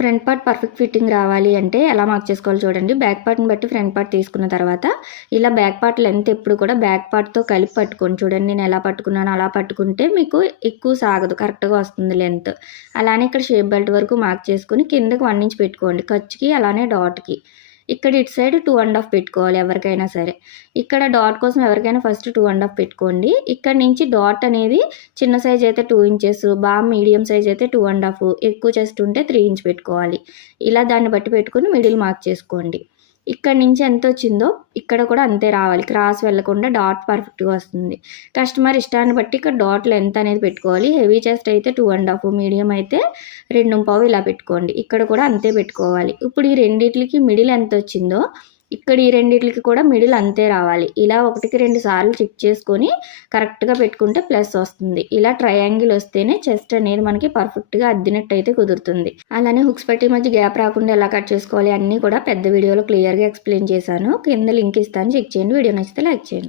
Front part perfect fitting రావాలి అంటే ఎలా మార్క్ చేసుకోవాలి చూడండి. బ్యాక్ పార్ట్ని బట్టి ఫ్రంట్ పార్ట్ తీసుకున్న తర్వాత ఇలా బ్యాక్ పార్ట్ లెంత్ ఎప్పుడు కూడా బ్యాక్ పార్ట్తో కలిపి పట్టుకోండి. చూడండి నేను ఎలా పట్టుకున్నాను అలా పట్టుకుంటే మీకు ఎక్కువ సాగదు కరెక్ట్గా వస్తుంది లెంత్ అలానే ఇక్కడ షేప్ బెల్ట్ వరకు మార్క్ చేసుకుని కిందకి వన్ ఇంచ్ పెట్టుకోండి. ఖర్చుకి అలానే డాట్కి. ఇక్కడ ఇటు సైడ్ టూ అండ్ హాఫ్ పెట్టుకోవాలి ఎవరికైనా సరే. ఇక్కడ డాట్ కోసం ఎవరికైనా ఫస్ట్ టూ అండ్ హాఫ్ పెట్టుకోండి. ఇక్కడ నుంచి డాట్ అనేది చిన్న సైజ్ అయితే టూ ఇంచెస్ బాగా మీడియం సైజ్ అయితే టూ అండ్ హాఫ్ ఎక్కువ చెస్ట్ ఉంటే త్రీ ఇంచ్ పెట్టుకోవాలి. ఇలా దాన్ని బట్టి పెట్టుకుని మిడిల్ మార్క్ చేసుకోండి. ఇక్కడ నుంచి ఎంత వచ్చిందో ఇక్కడ కూడా అంతే రావాలి. క్రాస్ వెళ్ళకుండా డాట్ పర్ఫెక్ట్గా వస్తుంది. కస్టమర్ ఇష్టాన్ని బట్టి ఇక్కడ డాట్ లెంత్ అనేది పెట్టుకోవాలి. హెవీ చెస్ట్ అయితే టూ అండ్ హాఫ్ మీడియం అయితే రెండు పావు ఇలా పెట్టుకోండి. ఇక్కడ కూడా అంతే పెట్టుకోవాలి. ఇప్పుడు ఈ రెండిట్లకి మిడిల్ ఎంత వచ్చిందో ఇక్కడ ఈ రెండింటికి కూడా మిడిల్ అంతే రావాలి. ఇలా ఒకటికి రెండు సార్లు చెక్ చేసుకొని కరెక్ట్గా పెట్టుకుంటే ప్లస్ వస్తుంది. ఇలా ట్రయాంగిల్ వస్తేనే చెస్ట్ అనేది మనకి పర్ఫెక్ట్గా అద్దినట్టు అయితే కుదురుతుంది. అలానే హుక్స్ పెట్టి మధ్య గ్యాప్ రాకుండా ఎలా కట్ చేసుకోవాలి అన్నీ కూడా పెద్ద వీడియోలో క్లియర్గా ఎక్స్ప్లెయిన్ చేశాను. కింద లింక్ ఇస్తాను. చెక్ చేయండి. వీడియో నచ్చితే లైక్ చేయండి.